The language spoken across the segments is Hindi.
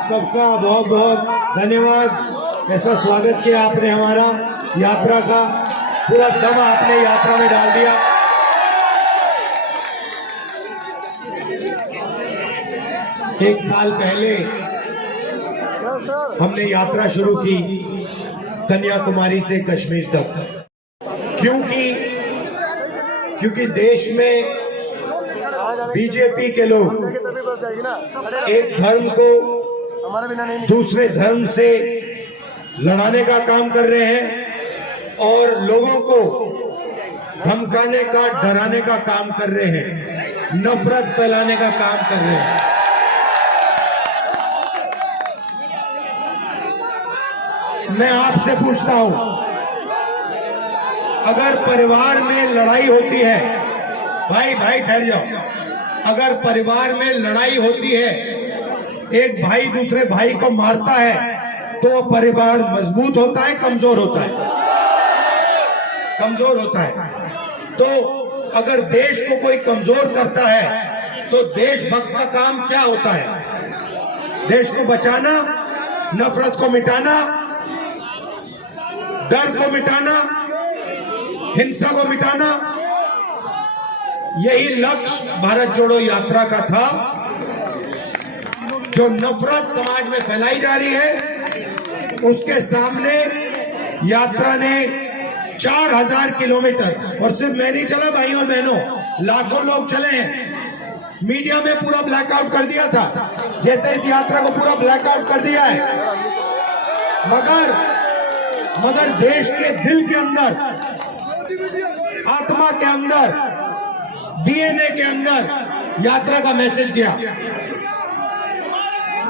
आप सबका बहुत बहुत धन्यवाद। ऐसा स्वागत किया आपने हमारा यात्रा का, पूरा दम आपने यात्रा में डाल दिया। एक साल पहले हमने यात्रा शुरू की कन्याकुमारी से कश्मीर तक, क्योंकि देश में बीजेपी के लोग एक धर्म को दूसरे धर्म से लड़ाने का काम कर रहे हैं और लोगों को धमकाने का, डराने का काम कर रहे हैं, नफरत फैलाने का काम कर रहे हैं। मैं आपसे पूछता हूं, अगर परिवार में लड़ाई होती है, भाई ठहर जाओ, अगर परिवार में लड़ाई होती है, एक भाई दूसरे भाई को मारता है, तो परिवार मजबूत होता है, कमजोर होता है? कमजोर होता है। तो अगर देश को कोई कमजोर करता है तो देशभक्त का काम क्या होता है? देश को बचाना, नफरत को मिटाना, डर को मिटाना, हिंसा को मिटाना। यही लक्ष्य भारत जोड़ो यात्रा का था। जो नफरत समाज में फैलाई जा रही है, उसके सामने यात्रा ने 4000 किलोमीटर, और सिर्फ मैं नहीं चला भाइयों और बहनों, लाखों लोग चले हैं। मीडिया में पूरा ब्लैकआउट कर दिया था, जैसे इस यात्रा को पूरा ब्लैकआउट कर दिया है। मगर देश के दिल के अंदर, आत्मा के अंदर, डीएनए के अंदर यात्रा का मैसेज गया,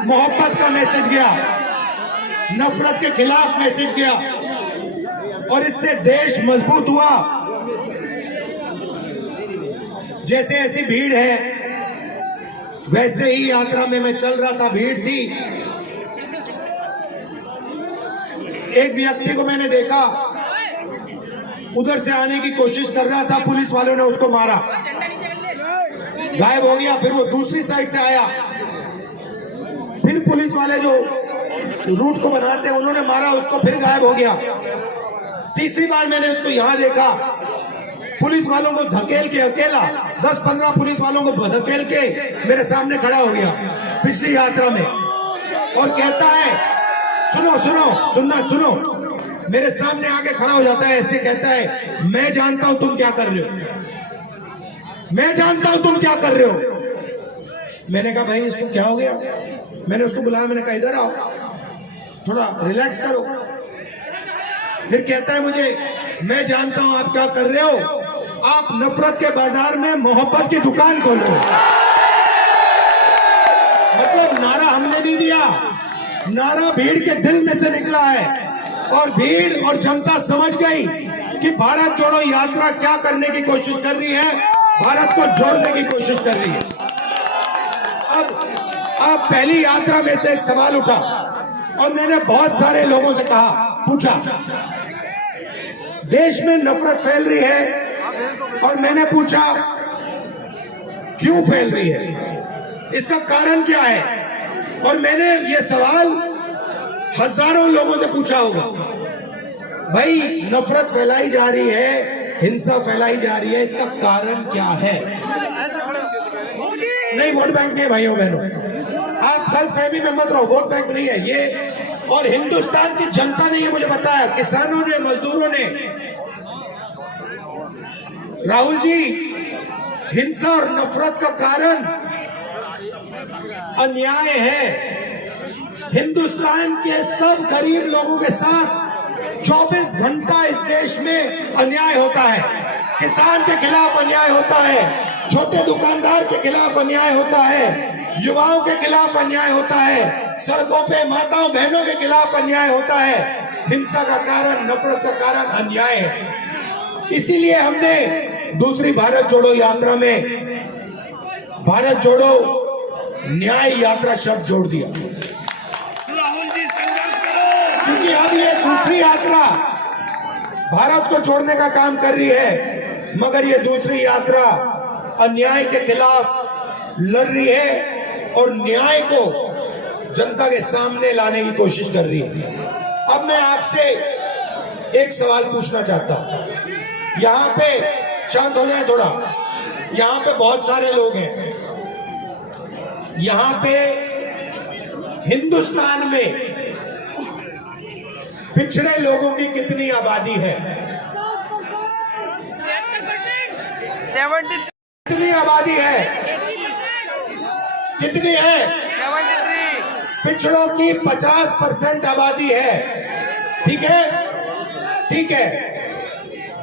मोहब्बत का मैसेज गया, नफरत के खिलाफ मैसेज गया, और इससे देश मजबूत हुआ। जैसे ऐसी भीड़ है, वैसे ही यात्रा में मैं चल रहा था, भीड़ थी। एक व्यक्ति को मैंने देखा, उधर से आने की कोशिश कर रहा था, पुलिस वालों ने उसको मारा, गायब हो गया। फिर वो दूसरी साइड से आया, फिर पुलिस वाले जो रूट को बनाते हैं उन्होंने मारा उसको, फिर गायब हो गया। तीसरी बार मैंने उसको यहां देखा, पुलिस वालों को धकेल के, अकेला 10-15 पुलिस वालों को धकेल के मेरे सामने खड़ा हो गया पिछली यात्रा में, और कहता है, सुनो, मेरे सामने आके खड़ा हो जाता है, ऐसे कहता है, मैं जानता हूं तुम क्या कर रहे हो, मैं जानता हूं तुम क्या कर रहे हो। मैंने कहा भाई इसको क्या हो गया? मैंने उसको बुलाया, मैंने कहा इधर आओ, थोड़ा रिलैक्स करो। फिर कहता है मुझे, मैं जानता हूं आप क्या कर रहे हो, आप नफरत के बाजार में मोहब्बत की दुकान खोल रहे हो। मतलब नारा हमने नहीं दिया, नारा भीड़ के दिल में से निकला है, और भीड़ और जनता समझ गई कि भारत जोड़ो यात्रा क्या करने की कोशिश कर रही है, भारत को जोड़ने की कोशिश कर रही है। अब पहली यात्रा में से एक सवाल उठा, और मैंने बहुत सारे लोगों से पूछा, देश में नफरत फैल रही है, और मैंने पूछा क्यों फैल रही है, इसका कारण क्या है? और मैंने ये सवाल हजारों लोगों से पूछा होगा, भाई नफरत फैलाई जा रही है, हिंसा फैलाई जा रही है, इसका कारण क्या है? नहीं, वोट बैंक नहीं है भाइयों बहनों, आप गलतफहमी में मत रहो, वोट बैंक नहीं है ये, और हिंदुस्तान की जनता ने ये मुझे बताया, किसानों ने, मजदूरों ने। राहुल जी, हिंसा और नफरत का कारण अन्याय है। हिंदुस्तान के सब गरीब लोगों के साथ 24 घंटा इस देश में अन्याय होता है। किसान के खिलाफ अन्याय होता है, छोटे दुकानदार के खिलाफ अन्याय होता है, युवाओं के खिलाफ अन्याय होता है, सड़कों पे माताओं बहनों के खिलाफ अन्याय होता है। हिंसा का कारण, नफरत का कारण अन्याय है। इसीलिए हमने दूसरी भारत जोड़ो यात्रा में भारत जोड़ो न्याय यात्रा शब्द जोड़ दिया, क्योंकि अब ये दूसरी यात्रा भारत को जोड़ने का काम कर रही है, मगर ये दूसरी यात्रा अन्याय के खिलाफ लड़ रही है और न्याय को जनता के सामने लाने की कोशिश कर रही है। अब मैं आपसे एक सवाल पूछना चाहता हूं। यहां पे शांत हो जाए थोड़ा, यहां पे बहुत सारे लोग हैं। यहां पे हिंदुस्तान में पिछड़े लोगों की कितनी आबादी है? 73। कितनी आबादी है? कितनी है? 73। पिछड़ों की 50% आबादी है। ठीक है, ठीक है।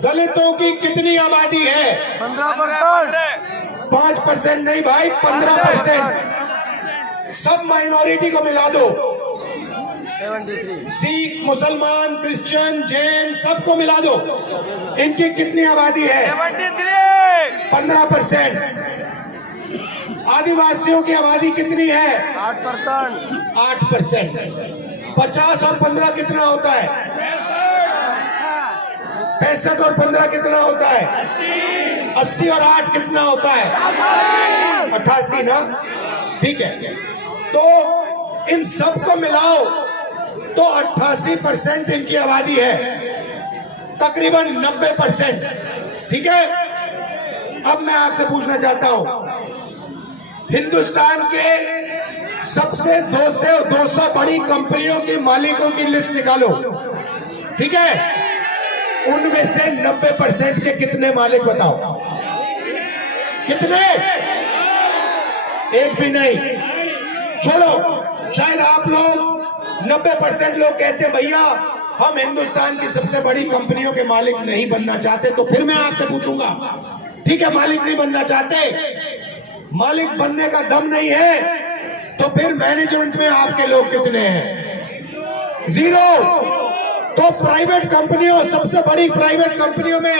दलितों की कितनी आबादी है? 15%। 5% नहीं भाई, 15%। सब माइनॉरिटी को मिला दो, 73। सिख, मुसलमान, क्रिश्चियन, जैन, सबको मिला दो। इनकी कितनी आबादी है? 73। 15%। आदिवासियों की आबादी कितनी है? 8%। 8%। 50 और 15 कितना होता है? 65 और 15 कितना होता है? 80 और 8 कितना होता है? 88 ना? ठीक है। तो इन सबको मिलाओ तो 88% इनकी आबादी है, तकरीबन 90%। ठीक है। अब मैं आपसे पूछना चाहता हूं, हिंदुस्तान के सबसे 200 बड़ी कंपनियों के मालिकों की लिस्ट निकालो। ठीक है, उनमें से 90% के कितने मालिक बताओ? कितने? एक भी नहीं। छोड़ो, शायद आप लोग 90% लोग कहते हैं भैया हम हिंदुस्तान की सबसे बड़ी कंपनियों के मालिक नहीं बनना चाहते। तो फिर मैं आपसे पूछूंगा, ठीक है मालिक नहीं बनना चाहते, मालिक बनने का दम नहीं है, तो फिर मैनेजमेंट में आपके लोग कितने हैं? 0। तो प्राइवेट कंपनियों, सबसे बड़ी प्राइवेट कंपनियों में